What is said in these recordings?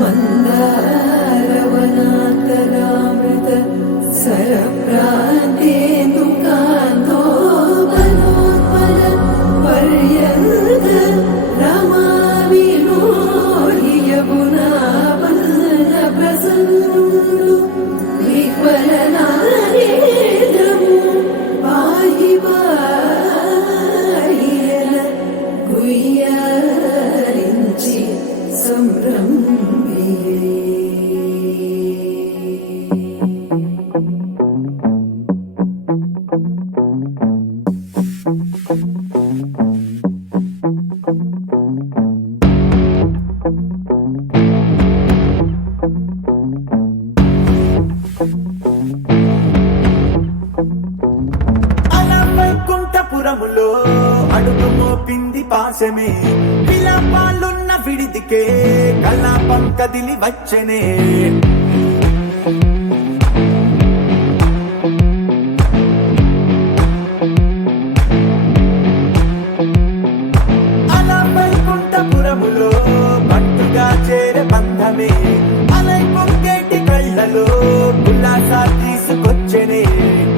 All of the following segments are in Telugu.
మందారవనాంతరామృత సరప్రాంతేందుకాంతో మనోత్పల పర్యంత రమామి నోడి యమునా వన ప్రసన్నుడు విహ్వలనారేంద్రము పాహి పాహియన గుయ్యారించి సంభ్రమియే. వైకుంఠపురములో అడుగు మోపింది పాశమే, విలాపాలున్న విడిదికే కలాపం కదిలి వచ్చనే. అలా వైకుంఠపురములో పట్టుగా చేరే బంధమే, అలై పొంగేటి కళ్ళలో ఉల్లాసా తీసుకొచ్చనే.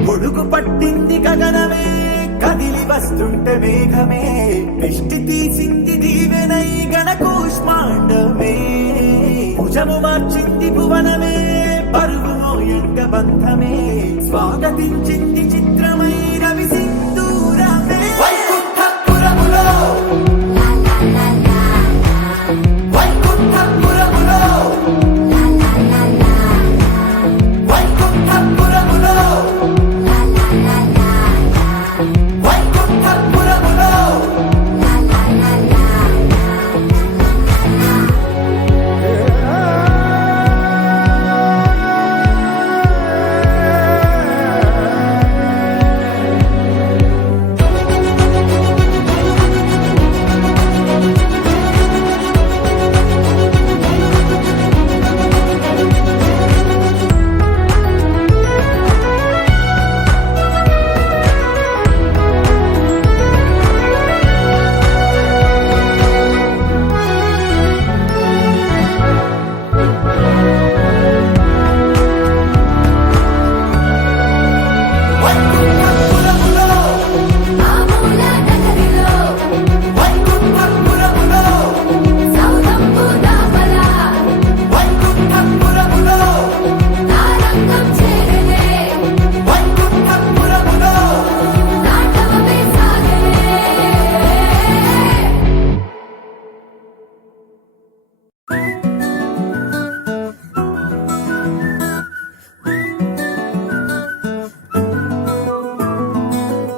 పొడుగు పట్టింది గగనమే, కదిలి వస్తుంటే మేఘమే, దృష్టి తీసింది దీవెనై గణకూష్మాండమే. భుజము మార్చింది భువనమే, పరుగు మోయంగ బంధమే, స్వాగతించింది చిత్రమై రవి సింధూరమే. వైకుంఠపురములో వైకుంఠపురములో వైకుంఠపురములో వైకుంఠపురములో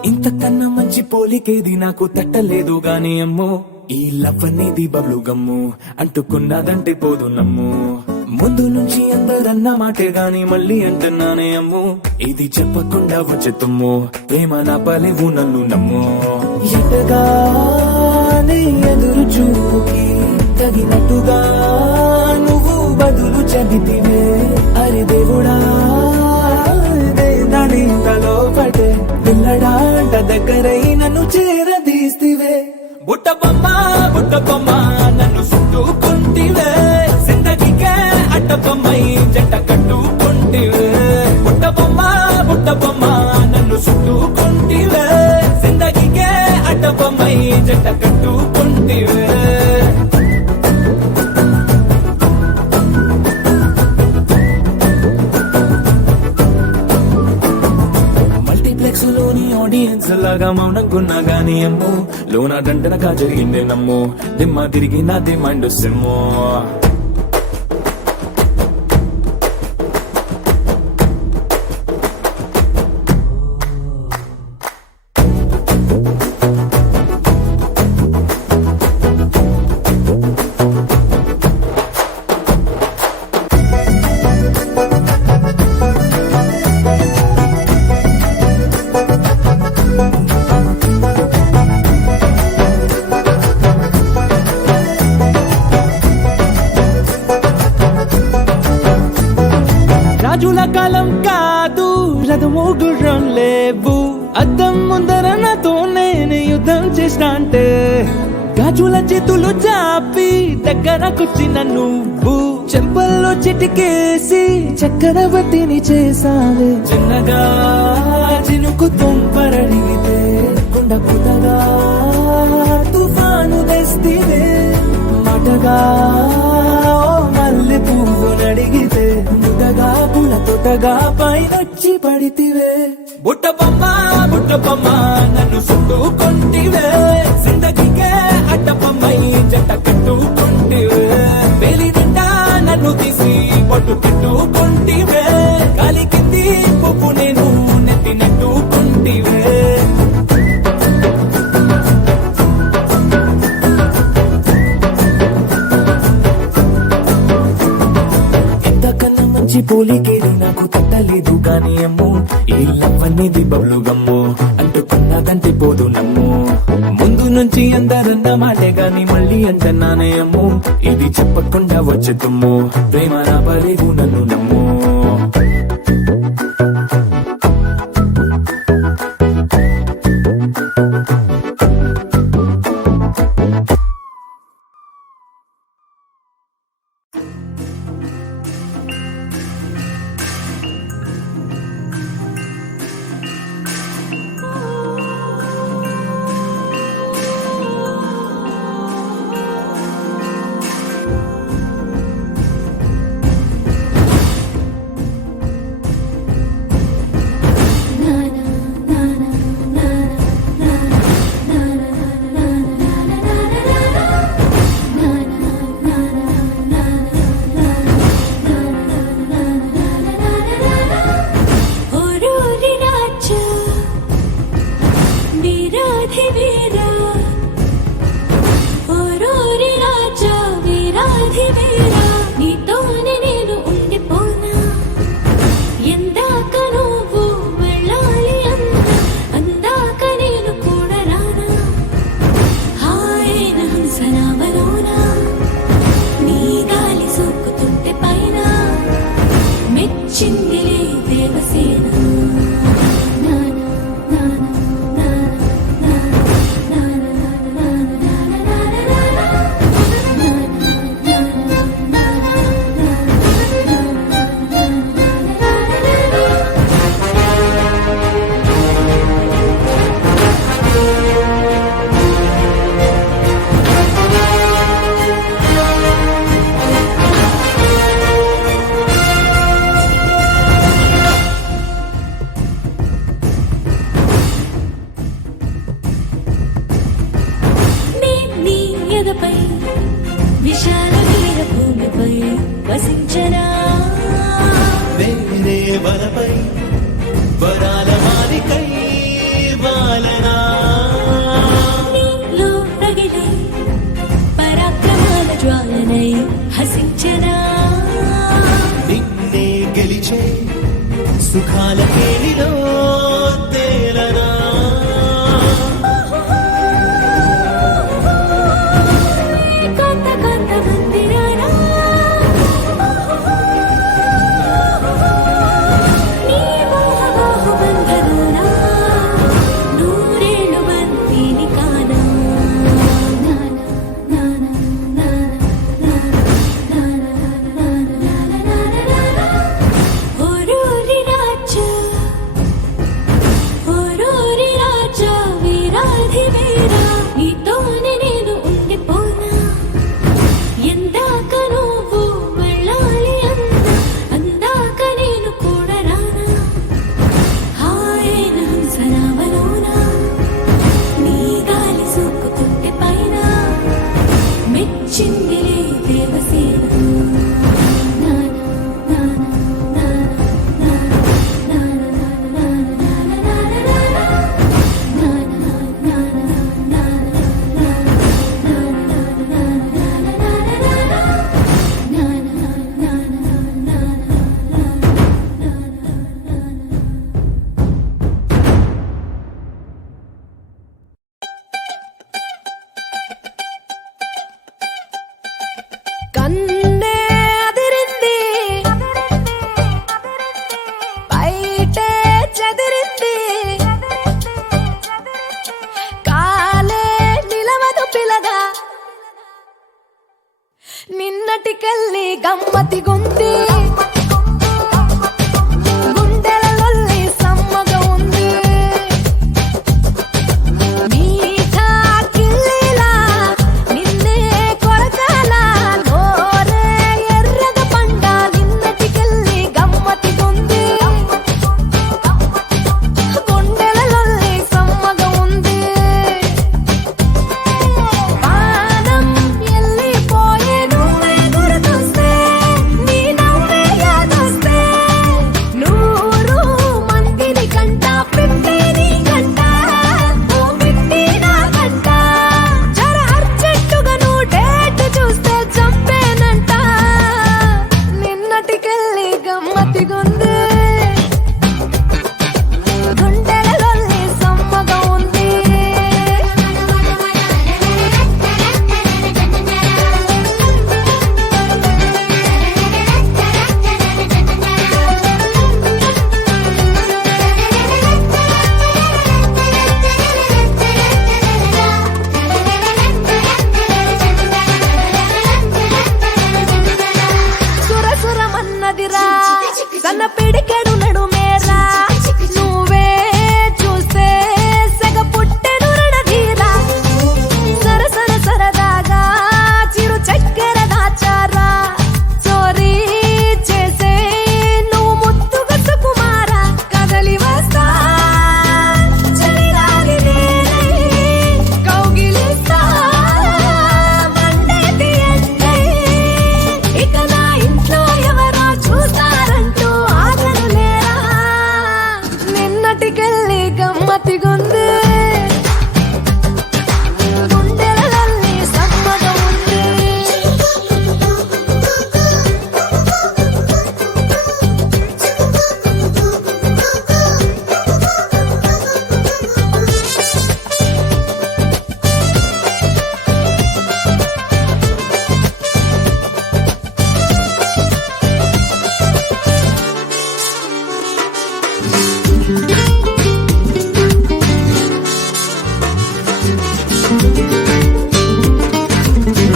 ఇంతకన్నా మంచి పోలికేది నాకు తట్టలేదు గాని అమ్మో, ఈ లవ్ అనేది బబ్లు గమ్ము అంటుకున్నదంటే పోదు నమ్ము. ముందు నుంచి అందరన్న మాటే గాని మళ్ళీ అంటున్నానే అమ్ము, ఇది చెప్పకుండా వచ్చేతుమ్ము ప్రేమ నా పలేవు నన్ను నమ్ము. ఎటగానే ఎదురు చూకి తగినట్టుగా నువ్వు బదులు చెబితివే. అరే దేవుడా దానింతలో పడే పిల్లడాంట దగ్గరై నన్ను చేరదీస్తివే. బుట్ట బొమ్మ నన్ను చుట్టుకుంటివే, జిందగీకే అడ్డ బొమ్మై జంట కట్టుకుంటివే. బుట్ట బొమ్మ నన్ను చుట్టుకుంటివే, జిందగీకే అడ్డ బొమ్మై జంట కట్టుకుంటివే. లోని ఆడియన్స్ లాగా మౌనంకున్నా గానీ అమ్ము, లోన దండనగా జరిగిందే నమ్ము, దిమ్మ తిరిగి నాది మైండ్ సిమ్ము. రాజుల కాలం కాదు, రథము గుర్రం లేవు, అద్దం ముందర నాతో నేను యుద్ధం చేస్తా అంటే గాజుల చేతులు చాపి దగ్గరకొచ్చిన నువ్వు చెంపల్లో చిటికేసి చక్రవర్తిని చేసావే చిన్నగా చినుకు తుంపరడిగితే కుండ పుటగా తుఫాను తెస్తివే మటగా మల్లె పువ్వు నడిగితే ముటగా పుల తొటగా పైనొచ్చి పడితివే బుట్ట బొమ్మ నన్ను చుట్టుకొంటివే జిందగీకే అడ్డపమ్మై జంట కట్టుకొంటివే వేలి నిండా నన్ను తీసి పట్టు పెట్టుకొంటివే గాలి కింది పువ్వు నేను నెత్తి నెట్టుకొంటివే ఎంతకన్నా మంచి పోలికేది నాకు తట్టలేదు కానీ అమ్మో ఈ లవ్ అనేది బబ్లు గమ్ము అంటుకున్నదంటే పోదు నమ్ము ముందు నుంచి అందరన్న మాటే గాని మళ్ళీ అంటున్నానే అమ్ము ఇది చెప్పకుండా వచ్చే తుమ్ము ప్రేమ నా పరేగు నన్ను నమ్ము విశాల భూమిపై వసించనా వేరే వరపై వరాల మాలికై వాలనా నీలో రగిలే పరాక్రమాల జ్వాలనై హసించనా నిన్నే గెలిచే సుఖాల కేళిలో తేలనా కాంత కాంత మందిరానా నీ మోహ బాహుబంధలోనా నూరేళ్ళు బంతిని కానా ఓరూరి రాజా నిన్నటికెళ్ళి గమ్మతిగుంది గుండెలలోల్లి సమ్మగా ఉంది మీఠా కిల్లిలా నిన్నే కొరకాల నోరే ఎర్రగా పండ నిన్నటికెళ్ళి గమ్మతిగుంది గుండెలలోల్లి సమ్మగా ఉంది పానం ఎల్లిపోయే నువ్వే గుర్తొస్తే నీ నవ్వే యాదొస్తే నూరు మందిని కంట పిట్టి నీ కంట ఓ పిట్టి నా కంట జర అర్జెంటుగా నువ్వు డేట్ చూస్తే చంపేనంట నిన్నటికెళ్ళి గమ్మతిగుంది గుండెలలోల్లి సమ్మగా ఉంది సురసురమన్నదిరా తన పిడికెడు నడుమేరా నువ్వే చూస్తే సెగ పుట్టెను రణధీరా సరసర సరదాగా చిరు చక్కెర దాచారా చోరీ చేసే నువ్వు ముద్దుగా సుకుమారా కదలి వస్తా చలిరాలి నేనై కౌగిలిస్తా మండేటి ఎండై ఇక నా ఇంట్లో ఎవరో చూస్తారంటూ ఆగనులేరా నిన్నటికెళ్ళి గమ్మతిగుంది గుండెలలోల్లి సమ్మగా ఉంది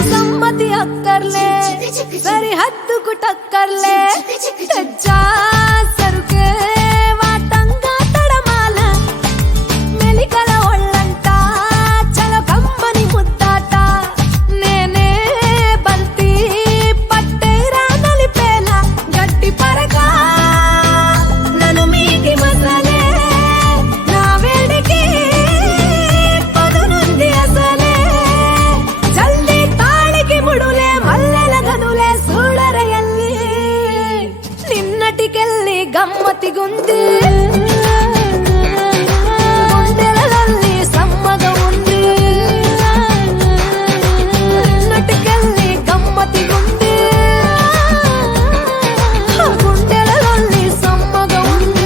సమ్మతి అక్కర్లే సరిహద్దుకు టక్కర్లే తెచ్చా సరుకే వాటంగా తడమాల మెలికల ఒళ్ళంతా చలో కమ్మని ముద్దాట నేనే బంతి పట్టేరా నలిపేలా గట్టి పరగా నన్ను మీకి మసలే నా వేడికి పదునుంది అసలే జల్దీ తాళికి ముడులే మల్లెల గనులే సూడరయల్లి నిన్నటికెళ్ళి గమ్మతిగుంది గుండెలలోల్లి సమ్మగా ఉంది నిన్నటికెళ్ళి గమ్మతిగుంది గుండెలలోల్లి సమ్మగా ఉంది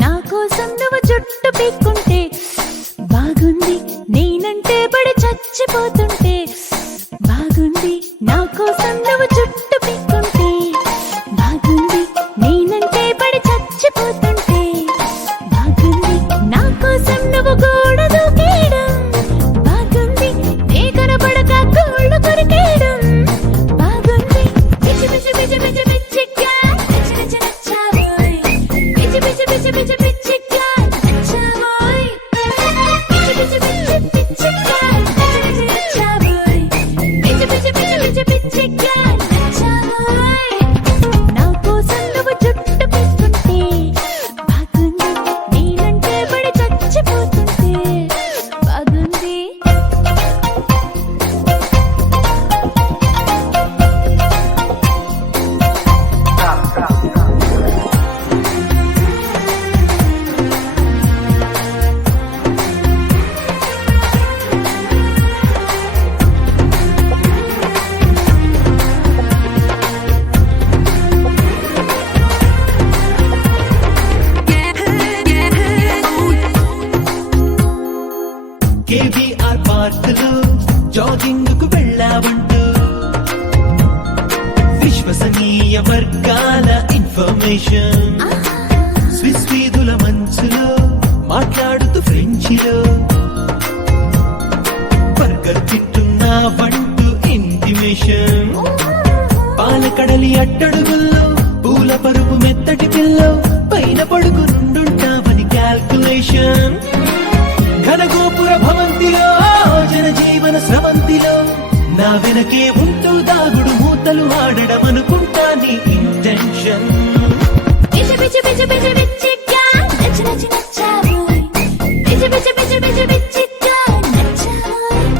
నా కోసం నువ్వు జుట్టు పీక్కుంటే బాగుంది నేనంటే పడి చచ్చిపోతుంటే బాగుంది నా కోసం నువ్వు జుట్టు పీక్కుంటే బాగుంది నేనంటే పడి చచ్చిపోతుంటే బాగుంది నా కోసం నువ్వు గోడ దూకేయడం బాగుంది నే కనపడక గోళ్ళు కొరికేయడం బాగుంది పిచ్చి పిచ్చి పిచ్చి పిచ్చి పిచ్చిగా పిచ్చి పిచ్చి నచ్చావోయ్ పిచ్చి పిచ్చి పిచ్చి పిచ్చి పిచ్చిగా నచ్చావోయ్ పిచ్చి పిచ్చి పిచ్చి పిచ్చిగా పిచ్చి పిచ్చి నచ్చావోయ్ జాగింగ్ కు వెళ్ళావంటూ విశ్వసనీయ వర్గాల ఇన్ఫర్మేషన్ స్విస్ వీధుల మంచులో మాట్లాడుతూ ఫ్రెంచిలో బర్గర్ తింటున్నావంటూ ఇంటిమేషన్ పాలకడలి అట్టడుగుల్లో పూల పరుపు మెత్తటి పిల్లో పైన పడుకు నుండుంటావని క్యాల్కులేషన్ ఘనగోపుర భవంతిలో జనజీవన స్రవంతిలో నా వెనకే ఉంటూ దాగుడు మూతలు ఆడడం అనుకుంటా నీ ఇంటెన్షన్ పిచ్చి పిచ్చి పిచ్చి పిచ్చి పిచ్చిగా నచ్చి నచ్చి నచ్చావోయ్ పిచ్చి పిచ్చి పిచ్చి పిచ్చి పిచ్చిగా నచ్చావోయ్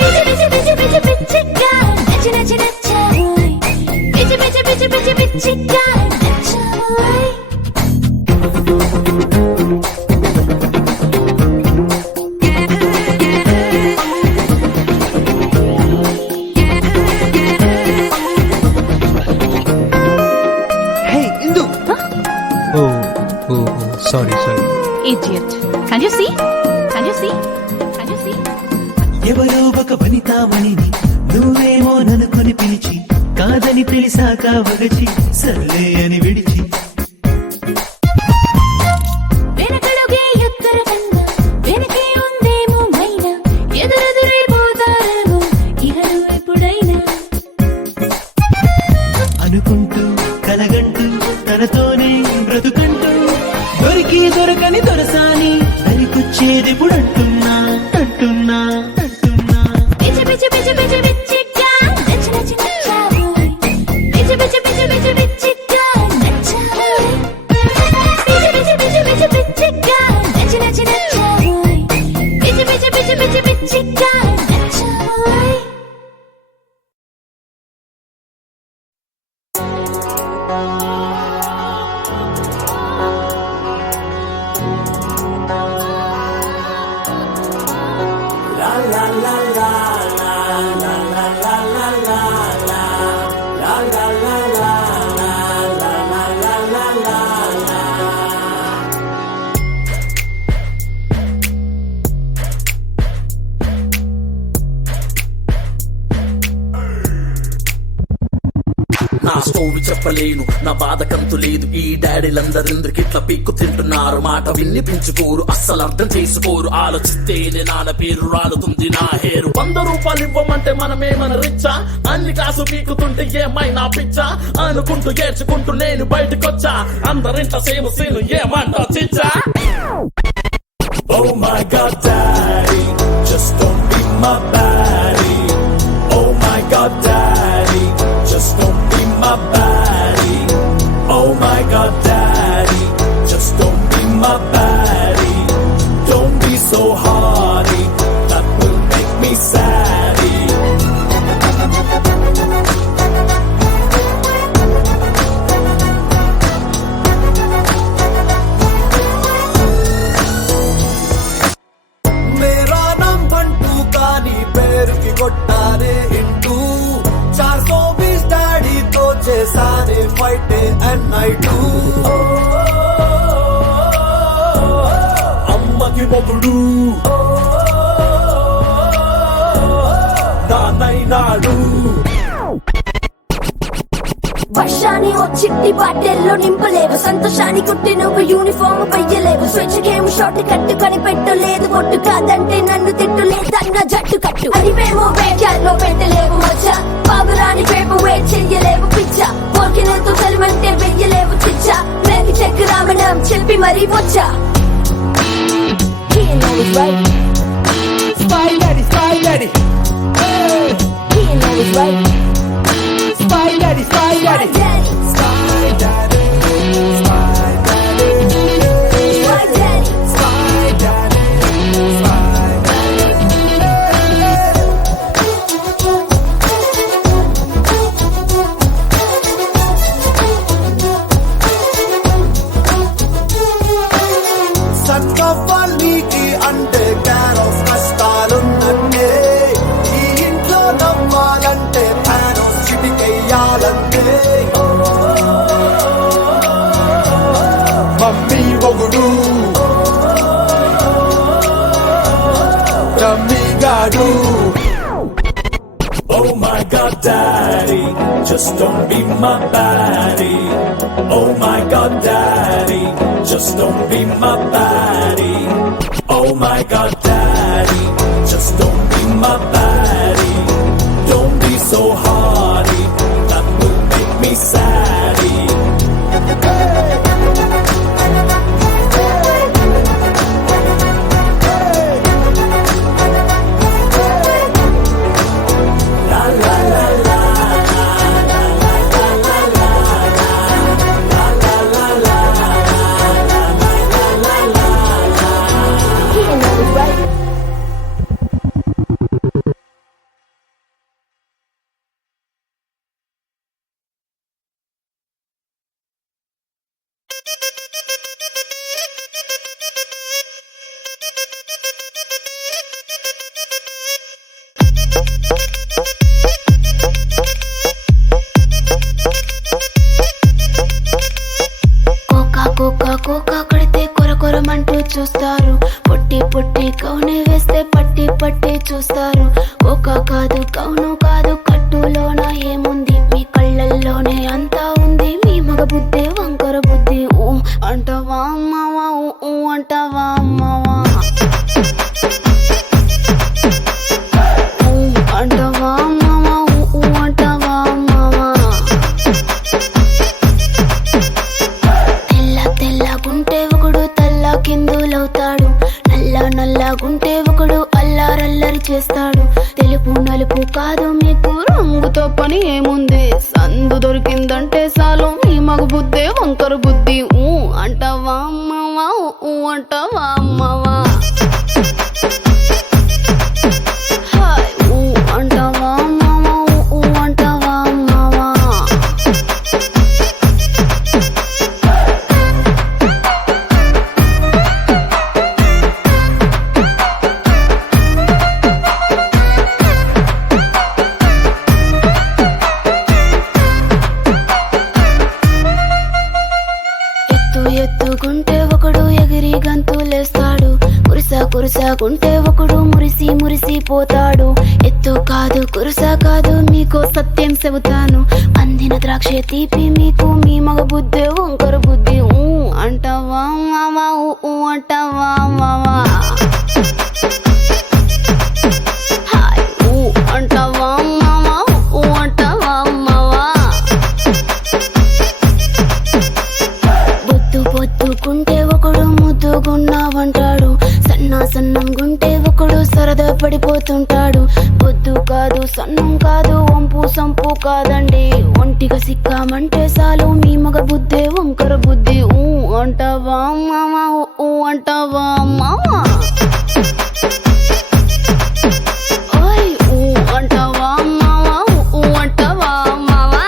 పిచ్చి పిచ్చి పిచ్చి పిచ్చి పిచ్చిగా నచ్చి నచ్చి నచ్చావోయ్ పిచ్చి పిచ్చి పిచ్చి పిచ్చి పిచ్చిగా నచ్చావోయ్ హే ఇందు ఓ ఓ sorry Idiot. Can you see? Can you see? Can you see? ఎవరో ఒక వనితామణిని నువ్వేమో ననుకొని పిలిచి కాదని తెలిసాక వగచి సర్లే అని విడిచి వెనకడుగే ఎక్కర కన్నా వెనకే ఉందేమో మైనా ఎదురెదురే పోతారేమో ఇహను ఎప్పుడైనా అనుకుంటూ కలగంటూ తనతోనే బ్రతుకంటూ దొరికి దొరకని దొరసాని దరికొచ్చేది అంటున్నా అంటున్నా అంటున్నా పిచ్చి పిచ్చి పిచ్చి పిచ్చి పిచ్చిగా నచ్చి నచ్చి నచ్చావోయ్ పిచ్చి పిచ్చి పిచ్చి పిచ్చి పిచ్చిగా నచ్చావోయ్ పిచ్చి పిచ్చి పిచ్చి పిచ్చి పిచ్చిగా నచ్చి నచ్చి నచ్చావోయ్ పిచ్చి పిచ్చి పిచ్చి పిచ్చి పిచ్చిగా నచ్చావోయ్ నా స్టోరీ చెప్పలేను నా బాధ కంతు లేదు ఈ డాడీలందరెందుకు ఇట్లా పీక్కు తింటున్నారు మాట వినిపించుకోరు అస్సలు అర్థం చేసుకోరు ఆలోచిస్తేనే నాన్న పేరు రాలుతుంది నా హేరు 100 రూపాయలు ఇవ్వమంటే మనమేమన రిచ్చా అన్ని కాసు పీకుతుంటే ఏమైనా పిచ్చా అనుకుంటూ ఏడ్చుకుంటూ నేను బయటకొచ్చా అందరింట సేమ్ సీను ఏమంటా చిచ్చా Oh my God, Daddy, just don't be my baddie. Oh my God, Daddy, just don't be my baddie. Oh my God, Daddy, just don't be my baddie. Don't be so hardy, that will make me saddy. मेरा नाम बंटू कानी पैर की కొట్టారే ఇంటూ 420 డాడీ తో చేసానే ఫైట్ అండ్ నైట్ అమ్మకి మొగుడు నాన్నైనాడు వర్షాన్ని ఓ చిట్టి బాటెల్లో నింపలేవు సంతోషాన్ని కుట్టి నువ్వు యూనిఫామ్ వెయ్యలేవు స్వేచ్ఛకేమో షార్ట్ కట్టుకొని పెట్టలేదు ఒట్టు కాదంటే నన్ను తిట్టులేదన్న జట్టు కట్టు అది మేము వేగాల్లో పెట్టలేవు మచ్చ బాబురాని పేపు వే చెయ్యలేవు పిచ్చ పోకినతో చలిమంటే వెయ్యలేవు చిచ్చ మేకి చెక్ రామణం చెప్పి మరీ వచ్చా He know it's right. Spy daddy He know it's right. Spy daddy My daddy, Spy Daddy, Spy Daddy, my daddy. Spy Daddy, Spy Daddy. సన్నవాళ్ళకి అంటే క్యారోస్ కష్టాలున్నట్టే ఈ ఇంట్లో నమ్మాలంటే ప్యారోస్ చిటికెయ్యాలంటే మమ్మీ మొగుడు జమ్మిగాడు God, Daddy, just don't be my baddie. Oh my God, Daddy, just don't be my baddie. Oh my God, Daddy, just don't be my baddie. Don't be so hardy, that will make me saddy. కోకా కడితే కొరకొరమంటూ చూస్తారు, పొట్టి పొట్టి కౌనే వేస్తే పట్టి పట్టి చూస్తారు. కోకా కాదు కౌను కాదు, కట్టులోన ఏముంది, మీ కళ్ళల్లోనే అంతా ఉంది. మీ మగ బుద్ధి వంకర బుద్ధి. ఊ అంటావా అమ్మావా, ఊ అంటావా అమ్మావా, ఊ అంటావా అమ్మావా, ఊ అంటావా అమ్మావా. తెల్లగుంటే ఒకడు తెల్ల కిందులవుతాడు, నల్లగుంటే ఒకడు అల్లారల్లరి చేస్తాడు. తెలుపు నలుపు కాదు మీకు రంగుతో పని ఏముంది, సందు దొరికిందంటే చాలు మీ మగ బుద్ధే వంకర బుద్ధి. ఊ అంటావా అమ్మావా, ఊ అంటావా అమ్మావా, హాయ్ ఊ అంటావా అమ్మావా, ఊ అంటావా అమ్మావా. ఎత్తుకుంటే ఒకడు ఎగిరి గంతులేస్తాడు, కురుసాకుంటే ఒకడు మురిసి పోతాడు. ఎత్తు కాదు కురుసా కాదు, మీకు సత్యం చెబుతాను, అందిన ద్రాక్ష తీపి మీకు మీ మగ బుద్ధి వంకర బుద్ధి. ఊ అంటావా మావా, ఊ అంటావా మావా, హాయ్ ఊ అంటావా మావా, ఊ అంటావా మావా. బొద్దుకుంటే ఒకడు ముద్దుగున్నావంటాడు, సన్నంగుంటే ఒకడు సరదా పడిపోతుంటాడు. బొద్దు కాదు సన్నం కాదు, వంపు సంపు కాదండి, ఒంటిగా సిక్కామంటే చాలు మీ మగ బుద్ధే వంకర బుద్ధి. ఊ అంటావా మావా, ఊ అంటావా మావా, ఓయ్ ఊ అంటావా మావా, ఊ అంటావా మావా.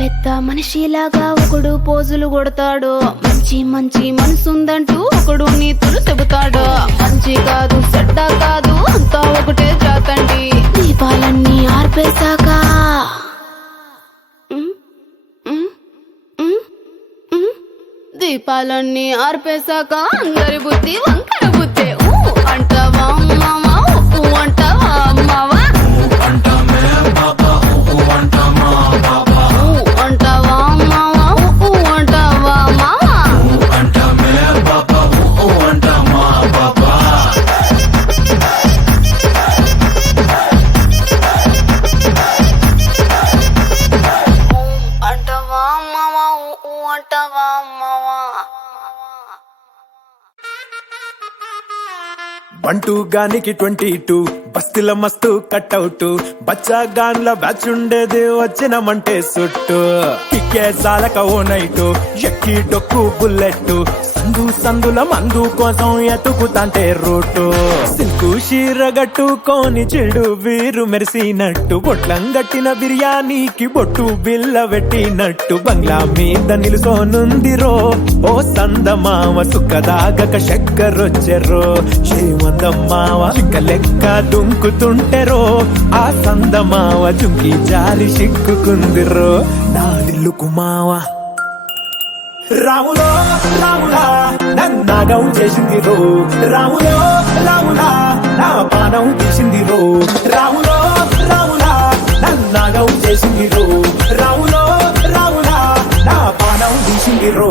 పెద్ద మనిషిలాగా ఒకడు పోజులు కొడతాడు, మంచి మనసుందంటూ ఒకడు నీతులు చెబుతాడు. మంచి కాదు చెడ్డ కాదు, అంతా ఒకటే జాతండి. దీపాలన్నీ ఆర్పేశాక దీపాలన్నీ ఆర్పేశాక అందరి బుద్ధి వంకర బుద్ధి. ఊ అంటావా మావా, ఊ అంటావా మావా, ఊ అంటావా మావా, ఊ అంటావా మావా, ఊ అంటావా మావా, ఊ అంటావా మావా. బంటూ గానికి 22, బస్తీల మస్తు కట్అవుట్, బచ్చా గాన్ల బ్యాచ్ ఉండేది వచ్చినమంటే సుట్టు. కిక్కే సాలక ఓ నైటు ఎక్కి డొక్కు బుల్లెట్ సందుల మందు కోసం ఎతుకుతాంటే రూటు సిల్కు షీరగట్టుకోని చెడు వీరు మెరిసినట్టు బొట్లం గట్టిన బిర్యానీకి బొట్టు బిల్ల పెట్టినట్టు బంగ్లా మీద నిలుసోనుందిరో ఓ సందమావ సుక్కదాగక చక్కరొచ్చెరో శ్రీమందమ్మావ లెక్క దుంకుతుంటెరో ఆ సందమావ జుంకి జారి సిక్కుకుందిరో నాడిల్లుకు మావ రాములో రాములా నన్నాగం చేసింది రో రాములో రాములా నా పానం తీసింది రో రాములో రాములా నన్నాగం చేసింది రో రాములో రాములా నా పానం తీసింది రో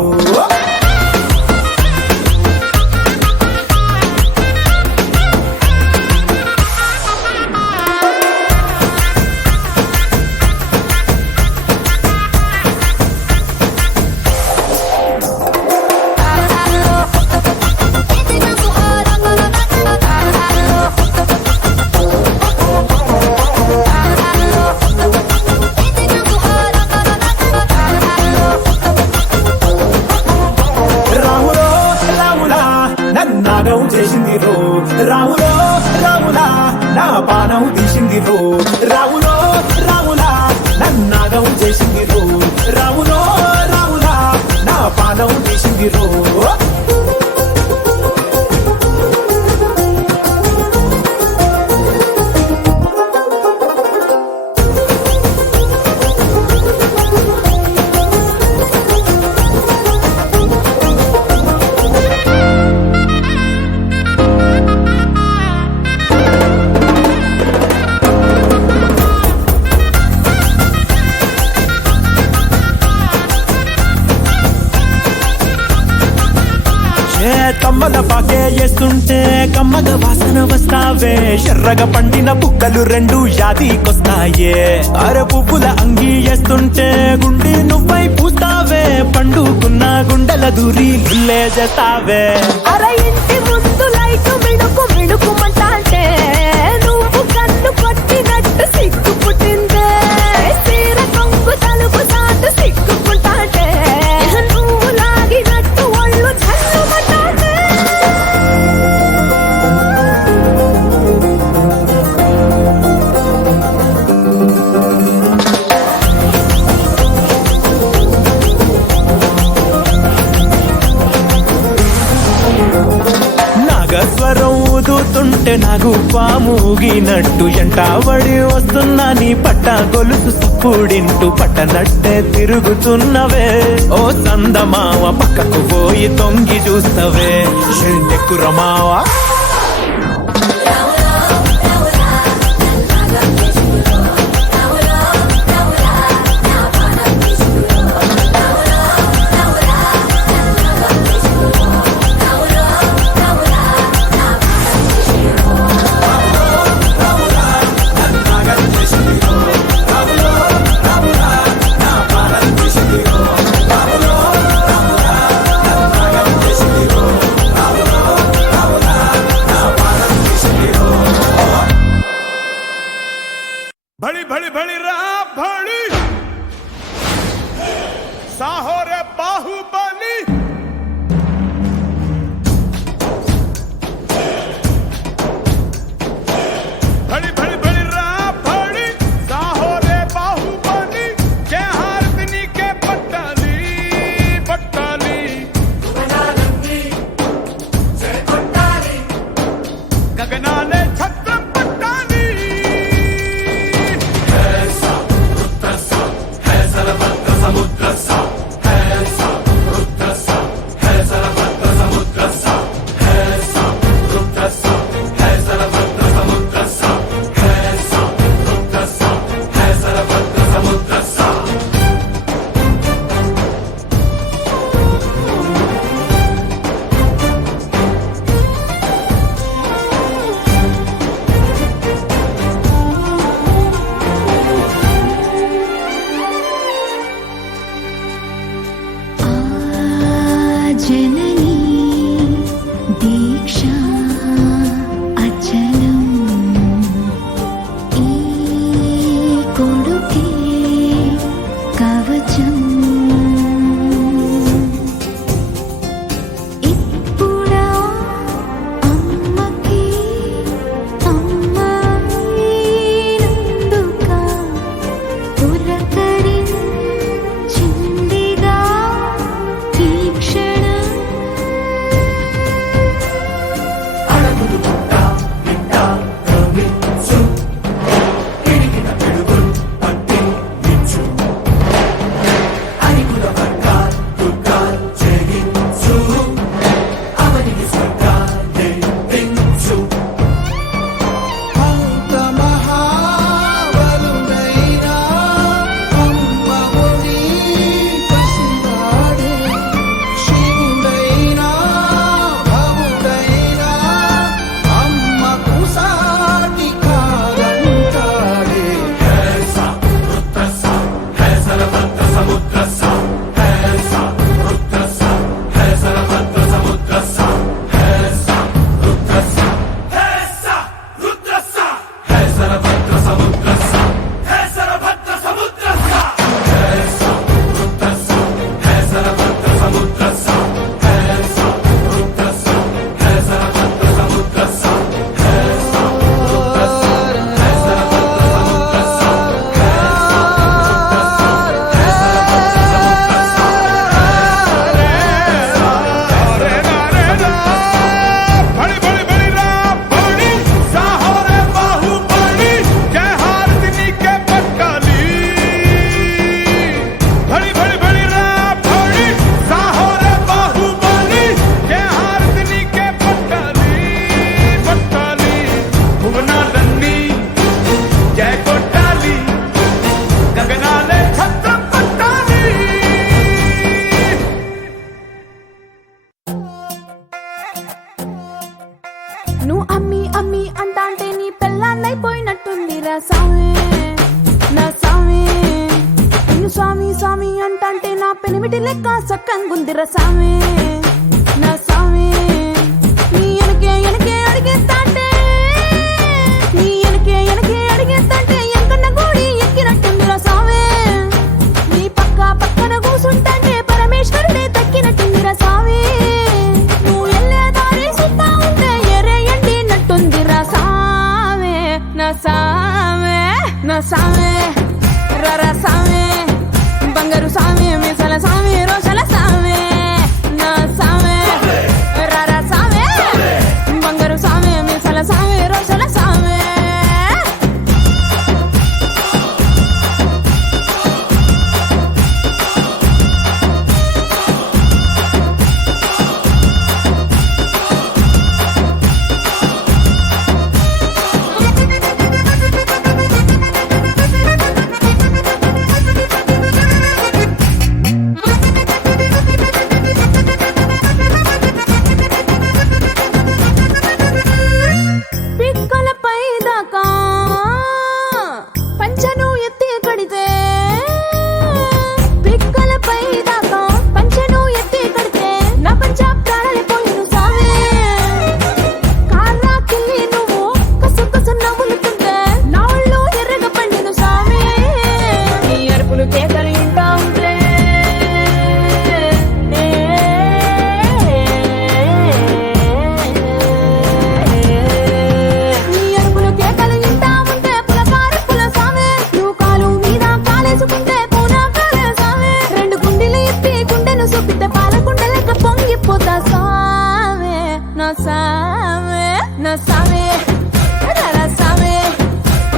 నాగం చేసింది రో రాములో రాములా నా పానం తీసింది రో రాములో రాములా నన్నాగం చేసింది రో రాములో రాములా నా పానం తీసింది రో కమ్మల పాకే వేస్తుంటే కమ్మగ వాసన వస్తావే ఎర్రగ పండిన బుక్కలు రెండు యాదికొస్తాయే అర పువ్వుల అంగి వేస్తుంటే గుండి నువ్వై పూస్తావే పండుకున్న గుండెల దూరి లుల్లే చేస్తావే అర ఇంటి ముందు లైట్ మిడుకు మిడుకుమంటే నువ్వు కన్ను కొట్టినట్టు సిగ్గు పుట్టిందే సీర కొంగు తలుపు సాటు సిగ్గుకుంటాంటే నువ్వు లాగినట్టు ఒళ్ళు చల్లుమంటాంటే నాగస్వరం ఊదుతుంటే నాకు పాముగినట్టు ఎంటావడి వస్తున్నా నీ పట్ట గొలుసు సప్పుడింటూ పట్టనట్టే తిరుగుతున్నవే ఓ సందమావ పక్కకు పోయి తొంగి చూస్తవే షెల్లెక్కురమావా भड़ी भड़ी भड़ी रहा भड़ी साहो रे बाहुबली भड़ी भड़ी भड़ी रहा भड़ी साहो रे बाहुबली के हारदिनी के पट्टाली पट्टाली गगनाले छत्र पट्टाली जननी दीक्षा अचलम ई कोडुके कवचम నువ్వు అమ్మి అమ్మి అంటాంటే నీ పెళ్ళాన్నైపోయినట్టుంది రా సామి నా సామి నిన్ను స్వామి స్వామి అంటాంటే నా పెనిమిటి లెక్క సక్కంగుంది రా సామి నా సామి నీ ఎనకే ఎనకే అడిగేస్తాంటే నీ ఎనకే ఎనకే అడిగేస్తాంటే ఎంకన్న గోడి ఎక్కినట్టుంది రా సామి నీ పక్క పక్కన కూసుంటాంటే పరమేశ్వరుడే దక్కినట్టుంది రా సామి నువ్వు ఎల్లే దారి సుత్తా ఉంటే ఎర్రయ్యండి రా సామే నా సామే నా సామే రరా సామే బంగారు సామే మీసల సామే రోషల సామే నా సామే రరా సామే బంగారు సామే మీసల సామే రోషల సామే పిక్కలపై దాకా పంచను ఎత్తి కడితే పిక్కలపై దాకా పంచను ఎత్తి కడితే నా పంచ ప్రాణాలిపోయిను సామే కాళ్ళకిల్లి నువ్వు కసు కసు నవ్వులుతుంటే నా ఒళ్ళు ఎర్రగా పండిను సామే నీ అరుపులు కేకలు ఇంటా ఉంటే నీ అరుపులు కేకలు ఇంటా ఉంటే పులకారు పుల సామే నువ్వు కాలు మీద కాలేసుకుంటే పూనా కాలే సామే రెండు గుండెలు ఇప్పి గుండెను చూపితే పాలకుండ లెక్క పొంగిపోతా సామే నా సామే నా సామే రరా సామే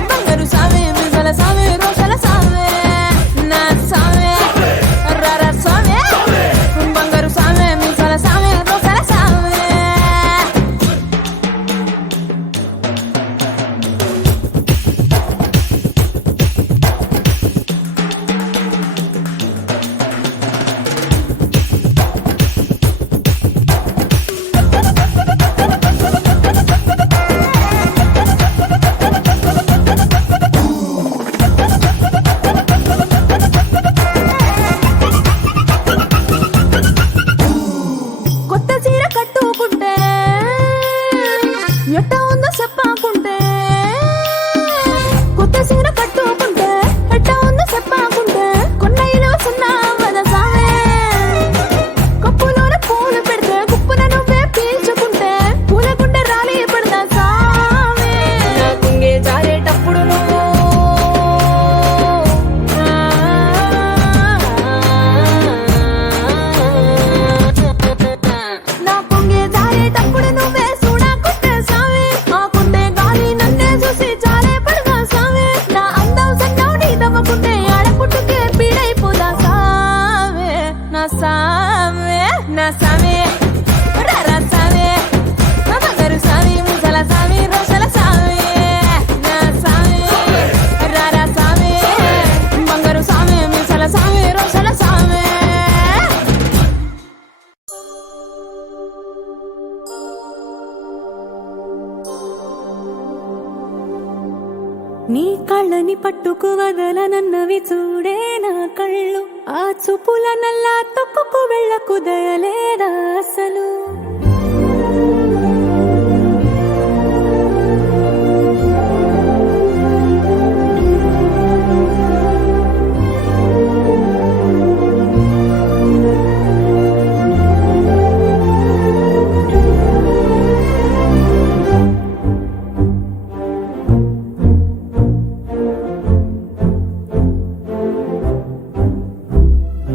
బంగారు సామే మిజల సామే రోషల సామే నా సామే రరా సామే బంగారు సామే మిజల సామే రోషల సామే కొత్త చీర కట్టుకుంటే ఎట్ట ఉందో చెప్పాకుంటే కొత్త చీర కట్టుకుంటే ఎట్ట ఉందో చెప్పాకుంటే కొన్నయ్యలో సున్నా వద సామే కప్పులోన పూలు పెడితే గుప్పున నువ్వే పీల్చుకుంటే పూలకుంటే రాలి పడదా సామే నా కుంగే జారేటప్పుడు నువ్వు నా పొంగే జారేటప్పుడు నువ్వే చూడకుంటే సామే ఆకుంటే గాలి నన్నే చూసి జారే పడదా సామే నా అందం సన్నావు నీ దవ్వకుంటే ఆడపుట్టుకే పీడైపోదా సామే నా సామే నా సామే రరా సామే బంగారు సామే ముసల సామే రోషల సామే నా సామే రరా సామే బంగారు సామే ముసల సామే రోషల సామే నీ కళ్ళని పట్టుకు వదలనన్నవి చూడే నా కళ్ళు ఆ చూపుల నల్లా తొక్కుకు వెళ్ళకు దయలేదా అసలు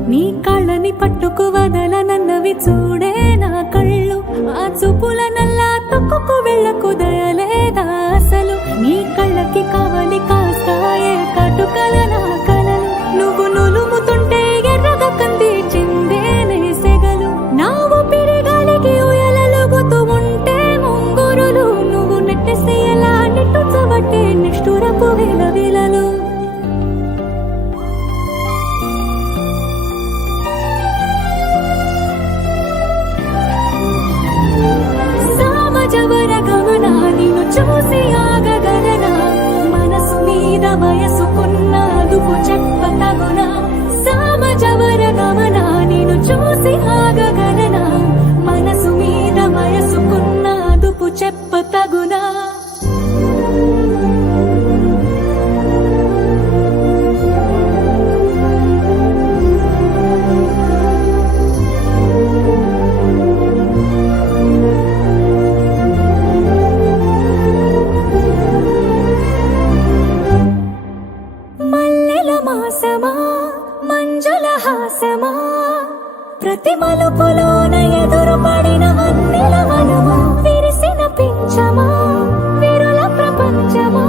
నీ కళ్ళని పట్టుకు వదలనన్నవి చూడే నా కళ్ళు ఆ చూపుల నల్లా తొక్కుకు వెళ్ళకు దయలేదా అసలు నీ కళ్ళకి కావాలి కాస్తాయే కటుకల నా కలలు నువ్వు నులుముతుంటే ఎర్రగా కంది చిందేనే సెగలు నా ఊపిరి గాలికి ఉయలలుగుతూ ఉంటే ముంగురులు నువ్వు నెట్టేస్తే ఎలా నిట్టుచబట్టే నిష్ఠురపు విలవిలలు సామజవర గమనా నిన్ను చూసి ఆగగలనా మనసు మీద వయసుకున్న అదుపు చెప్పతగునా సామజవర గమనా నిన్ను చూసి ఆగగలనా మనసు మీద వయసుకున్న అదుపు చెప్పతగునా మల్లెల మాసమా మంజుల హాసమా ప్రతి మలుపులోన ఎదురు పడిన మన్నెల వనమా విరిసిన పించమా విరుల ప్రపంచమా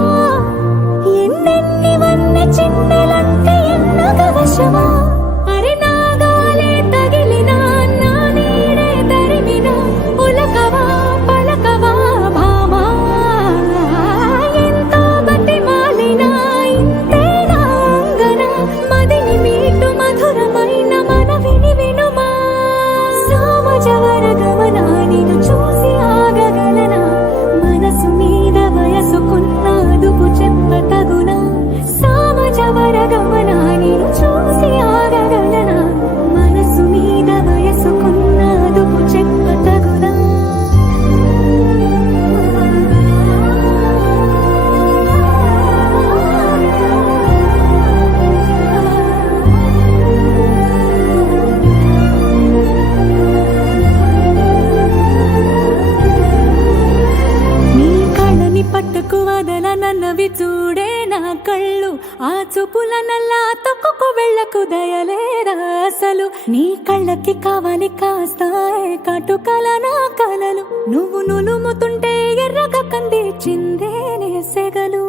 ఎన్నెన్ని వన్నె చిన్నెలంటే ఎన్నగవశమా అరి నాగాలే తగిలినా నా నీడే తరిమినా ఉలకవా పలకవా భామా ఎంత బతి మాలినా ఇంతేనా అంగన మదిని మీటు మధురమైన మనవిని వినుమా సామజవర గమనా నిన్ను చూసి ఆగగలనా మనసు మీద వయసుకున్న అదుపు చెప్పతగునా సామజవర గమనా నిన్ను చూసి ఆగగలనా మనసు మీద వయసుకున్న అదుపు చెప్పతగునా నీ కళ్ళని పట్టుకు వదలనన్నవి చూడే నా కళ్ళు ఆ చూపుల నల్లా తొక్కుకు వెళ్ళకు దయలేదా అసలు నీ కళ్ళకి కావాలి కాస్తాయే కటుకల నా కలలు నువ్వు నులుముతుంటే ఎర్రగా కంది చిందేనే సెగలు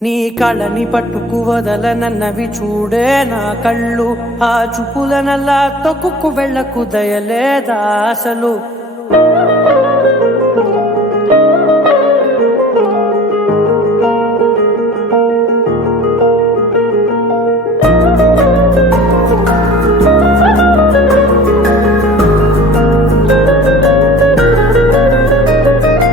నీ కళ్ళని పట్టుకు వదలనన్నవి చూడే నా కళ్ళు ఆ చూపుల నల్లా తొక్కుకు వెళ్ళకు దయలేదా అసలు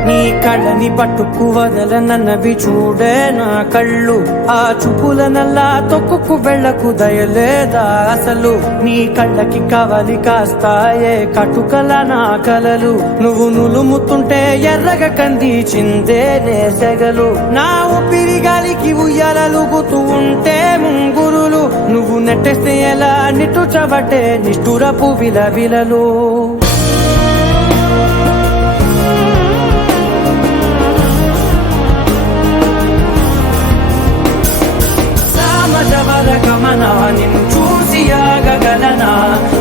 నీ కళ్ళని పట్టుకు వదలనన్నవి చూడే నా కళ్ళు ఆ చూపుల నల్లా తొక్కుకు వెళ్ళకు దయలేదా అసలు నీ కళ్ళకి కావాలి కాస్తాయే కటుకల నా కలలు నువ్వు నులుముతుంటే ఎర్రగా కంది చిందేనే సెగలు నా ఊపిరి గాలికి ఉయ్యాలలుగుతూ ఉంటే ముంగురులు నువ్వు నెట్టేస్తే ఎలా నిట్టుచబట్టే నిష్ఠురపు విలవిలలు గమన నిన్ను చూసి ఆగగలనా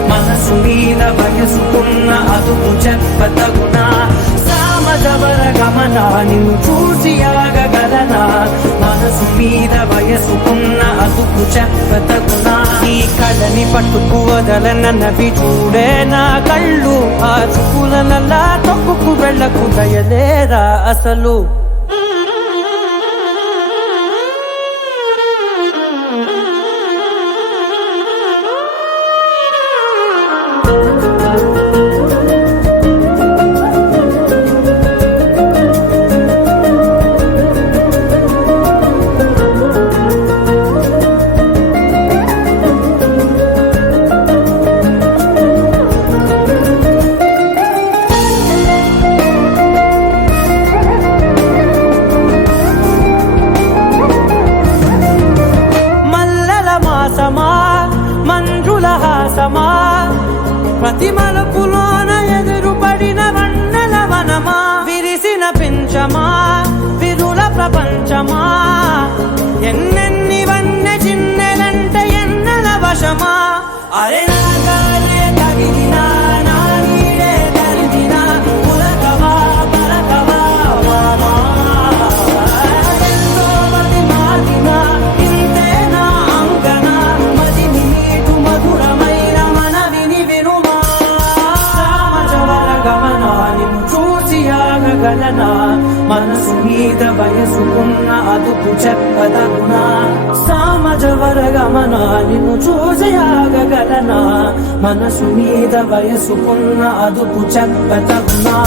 మనసు మీద వయసుకున్న అదుపు చెప్పతగునా సామజవర గమన నిన్ను చూసి ఆగగలనా మనసు మీద వయసుకున్న అదుపు చెప్పతగునా నీ కళ్ళని పట్టుకు వదలనన్నవి చూడే నా కళ్ళు ఆ చూపులనల్లా తొక్కుకు వెళ్ళకు దయలేరా అసలు మంజుల హాసమా ప్రతి మలుపులోన ఎదురుపడిన వన్నెల వనమా విరిసిన పించమా విరుల ప్రపంచమా ఎన్నెన్ని వన్నె చిన్నెలంటే ఎన్నెల వశమా అరే నా గాలే తగిలినా నా నీడే తరిదినా పులకవా పలకవా మామా ఎంతో మతి మాటినా ఇంతే నా అంకన మదిని నీటు మధురమైన మనవిని వినుమా సామజవర గమన నిన్ను చూసి ఆగగలనా మనసు మీద వయసుకున్న అదుపు చెప్పదగునా సామజవర గమన నిన్ను చూసి ఆగగలనా మనసు మీద వయసుకున్న అదుపు చెప్పదగునా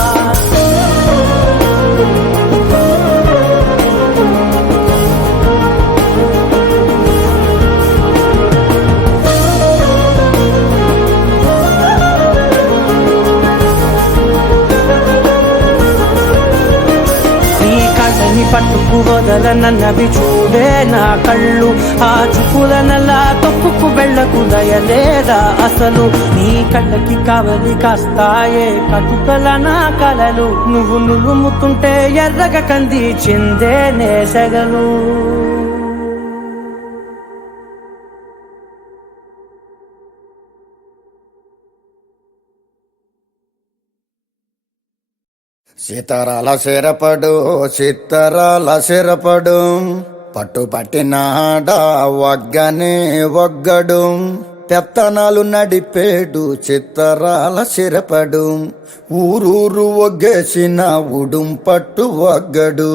పట్టుకు వదలనన్నవి చూడే నా కళ్ళు ఆ చూపులనల్లా తొక్కుకు వెళ్ళకు దయలేదా అసలు నీ కళ్ళకి కావలి కాస్తాయే కటుకల నా కలలు నువ్వు నులుముతుంటే ఎర్రగ కంది చిందే నేసగలు సీతారాల సిరపడు చిత్తరాల సిరపడు పట్టు పట్టినాడా వగ్గనే వగ్గడు పెత్తనాలు నడిపేడు చిత్తరాల సిరపడు ఊరూరు ఒగ్గేసిన ఉడుం పట్టు వగ్గడు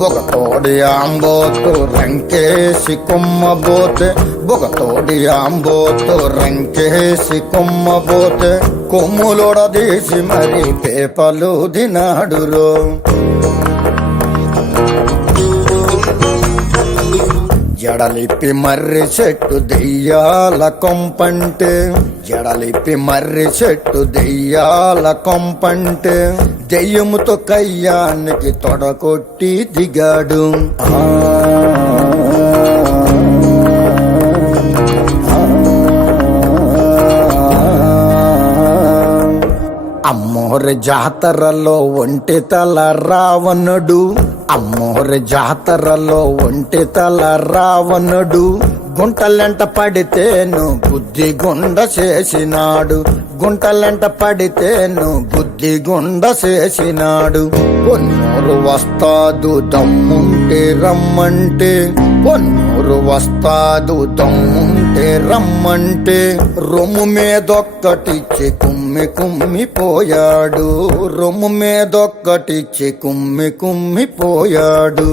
బొగతోడి ఆంబోతు రంకేసి కొమ్మబోతే బొగతోడి ఆంబోతు రంకేసి కొమ్మబోతే కొమ్ములొడదీసి మరి పేపలు దినాడురో జడలిప్పి మర్రి చెట్టు దెయ్యాల కొంపంటే జడలిప్పి మర్రి చెట్టు దెయ్యాల కొంపంటే దెయ్యముతో కయ్యానికి తొడకొట్టి దిగాడు అమ్మోరి జాతరలో ఒంటి తల రావణుడు అమ్మోరి జాతరలో ఒంటి తల రావణుడు గుంటలెంట పడితేను బుద్ధి గుండ చేసినాడు గుంటలెంట పడితేను బుద్ధి గుండ చేసినాడు పొన్నూరు వస్తాదు దమ్ముంటే రమ్మంటే పొన్నూరు వస్తాదు దమ్ముంటే రమ్మంటే రొమ్ము మీదొక్కటిచ్చి కుమ్మి కుమ్మిపోయాడు రొమ్ము మీదొక్కటిచ్చి కుమ్మి కుమ్మిపోయాడు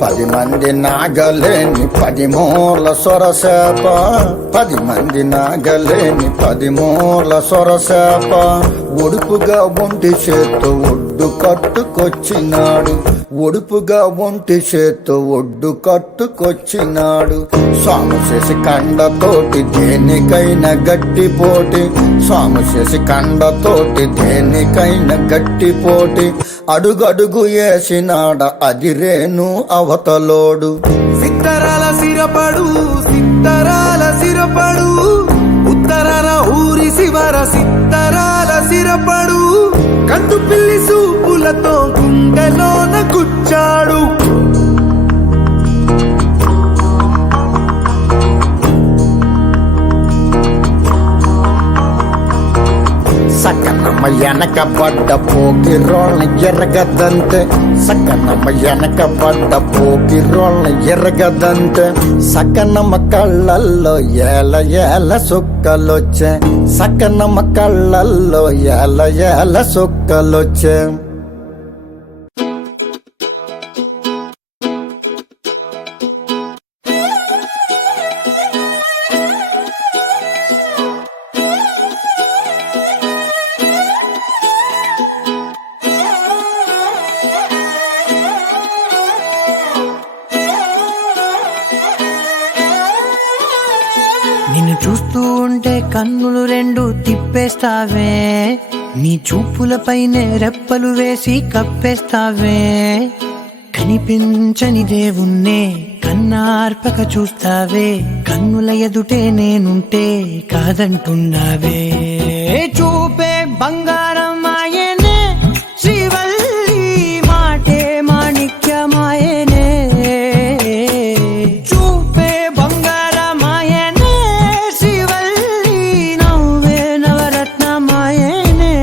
పది మంది నాగలేని 10 మూల సొరసేప 10 మంది నాగలేని 10 మూల సొరసేప ఒడుపుగా ఒంటి చేత్తో ఒడ్డు కట్టుకొచ్చినాడు ఒడుపుగా ఒంటి చేత్తో ఒడ్డు కట్టుకొచ్చినాడు స్వామి చేసి కండతోటి దేనికైనా గట్టి పోటీ స్వామి చేసి కండతోటి దేనికైనా గట్టి పోటీ అడుగడుగు వేసినాడ అది రేణు అవతలోడు సిత్తరాల సిరపడు సిత్తరాల సిరపడు ఉత్తరాల ఊరి శివర సిత్తరాల సిరపడు కందు పిల్లి సూపులతో గుండెలోన గుచ్చాడు సకనమ్మ వెనక పడ్డ పోకిరోళ్ళని ఎరగదంతే సకనమ్మ వెనక పడ్డ పోకిరోళ్ళని ఎరగదంతే సకనమ్మ కళ్ళల్లో ఏల ఏల సుక్కలొచ్చే సకనమ్మ కళ్ళల్లో ఏల ఏల సుక్కలొచ్చే నిన్ను చూస్తూ ఉంటే కన్నులు రెండు తిప్పేస్తావే నీ చూపులపైనే రెప్పలు వేసి కప్పేస్తావే కనిపించని దేవుణ్ణే కన్నార్పక చూస్తావే కన్నుల ఎదుటే నేనుంటే కాదంటున్నావే చూపే బంగారం ఆయనే శ్రీవల్లి మాటే మాణిక్యమాయనే చూపే బంగారమాయనే శ్రీవల్లి నవ్వే నవరత్నమాయనే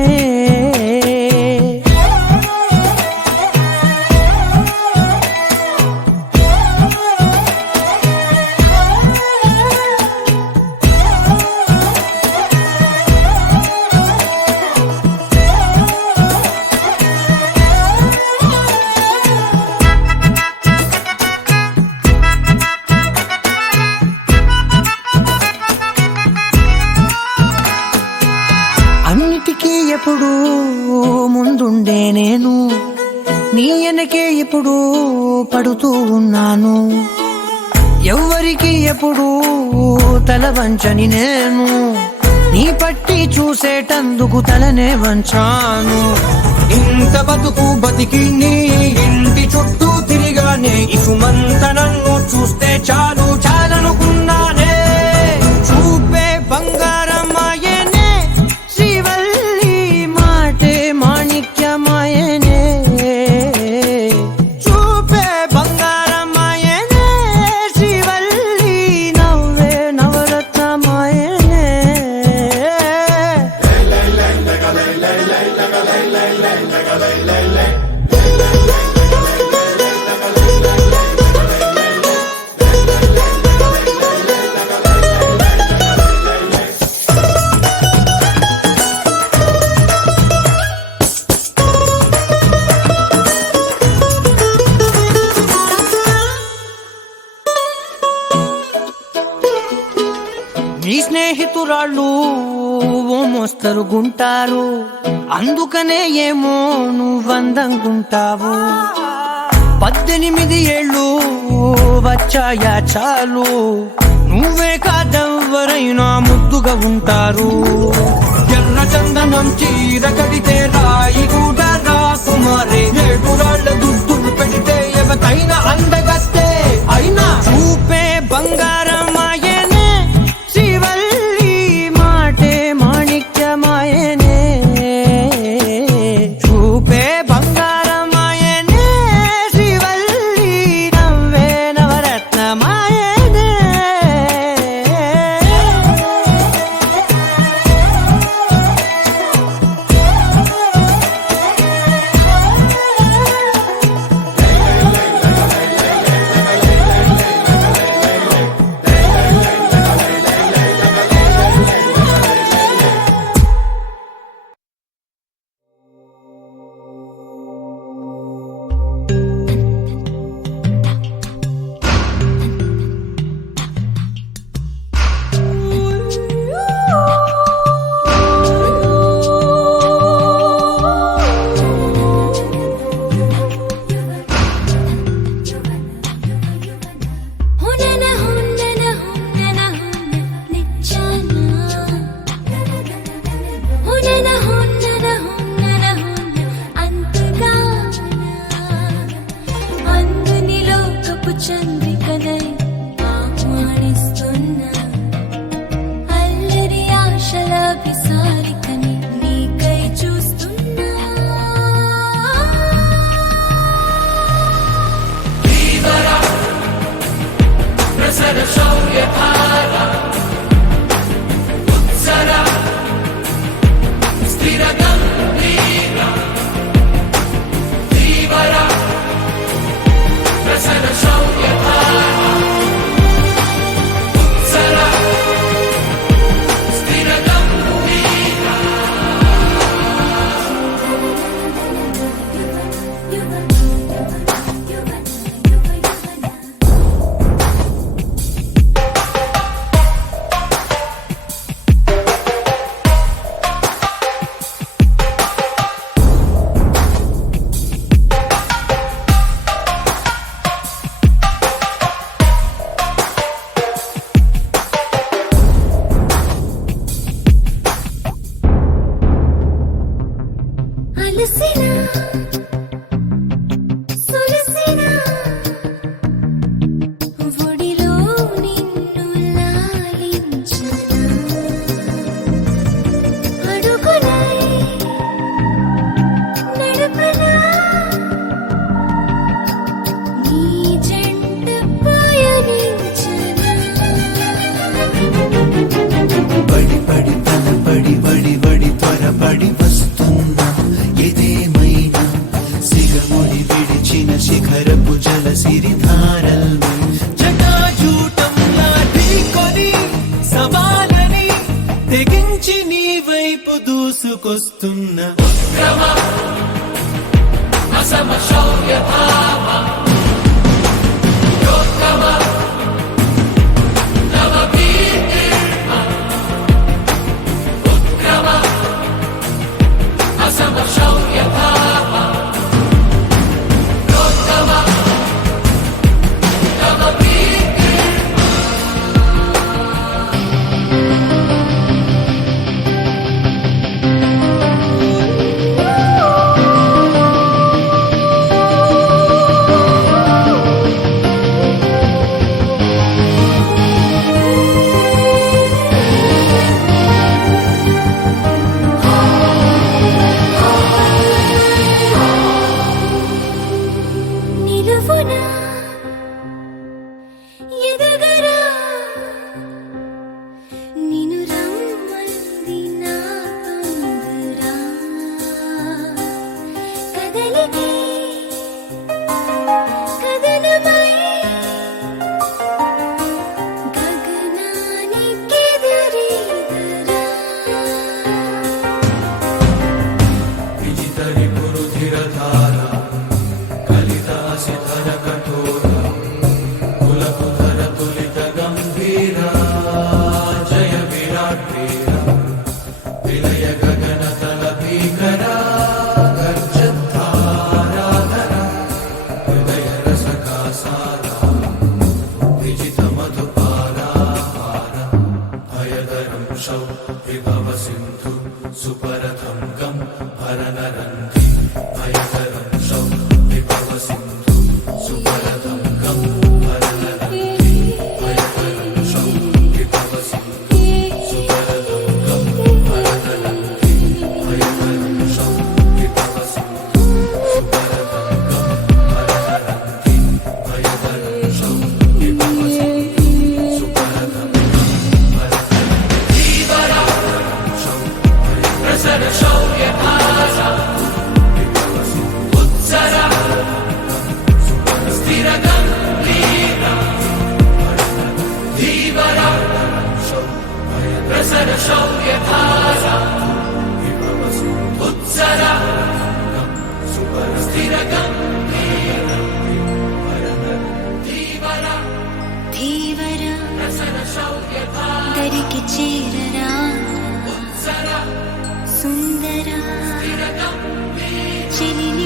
అన్నిటికీ ఎప్పుడు ముందుండే నేను నీ వెనకే ఎప్పుడు పడుతూ ఉన్నాను ఎవ్వరికి ఎప్పుడు తల వంచని నేను నీ పట్టి చూసేటందుకు తలనే వంచాను ఇంత బతుకు బతికి నీ ఇంటి చుట్టూ తిరిగానే ఇసుమంత నన్ను చూస్తే చాలు చాలనుకున్నానే చూపే బంగారమాయనే శ్రీవల్లి మాటే మాణిక్యమాయనే చూపే బంగారమాయనే శ్రీవల్లి నవ్వే నవరత్నమాయనే నీ స్నేహితురాళ్ళు ఓ మోస్తరుగుంటారు అందుకనే ఏమో నువ్వందంగుంటావు 18 ఏళ్ళు వచ్చాయా చాలు నువ్వే కాదెవ్వరైనా ముద్దుగా ఉంటారు ఎర్ర చందనం చీర కడితే రాయి కూడా రాకుమారే ఏడురాళ్ళ దుద్దులు పెడితే ఎవతైనా అందగస్తే అయినా చూపే బంగారమాయనే శ్రీవల్లి మాటే మాణిక్యమాయనే చూపే బంగారమాయనే శ్రీవల్లి నవ్వే నవరత్నమాయనే సారికని నీకై చూస్తున్నా అలసినా సొలసినా ఒడిలో నిన్ను లాలించనా అడుగునై నడపనా నీ జంట పయనించనా పడి పడి తలపడి వడి వడి త్వరపడి వస్తున్నా ఏదేమైనా సిగముడి విడిచిన శిఖరపు జల సిరిధారల్ని జటాజూటంలా ఢీకొని సవాలని తెగించి నీ వైపు దూసుకొస్తున్నా నిలువునా ఎదగరా నిన్ను రమ్మంది నా తొందరా కదలికే కదనమై గగనానికెదురీదరా విజితరి పురుధిరధార కలితాసిధర కఠోర కులకుధర తులిత గంభీర జయ విరాట్ వీర విలయ గగన తల భీకర గర్జద్ధారాధర హృదయ రసకాసార విజిత మధుపారాహార భయధరం శౌ విభవ సింధు సుపరథం గం హరనరంధి భయధరం శౌ విభవ సింధు సుపరథం గం హరనరంధి భయధరం శౌ విభవ సింధు సుపరథం గం హరనరంధి భయధరం శౌ విభవ సింధు సుపరథం గం హరనరంధి భయధరం శౌ విభవ సింధు సుపరథం ధీవరా దరికి చేరరా సుందరా చెలిని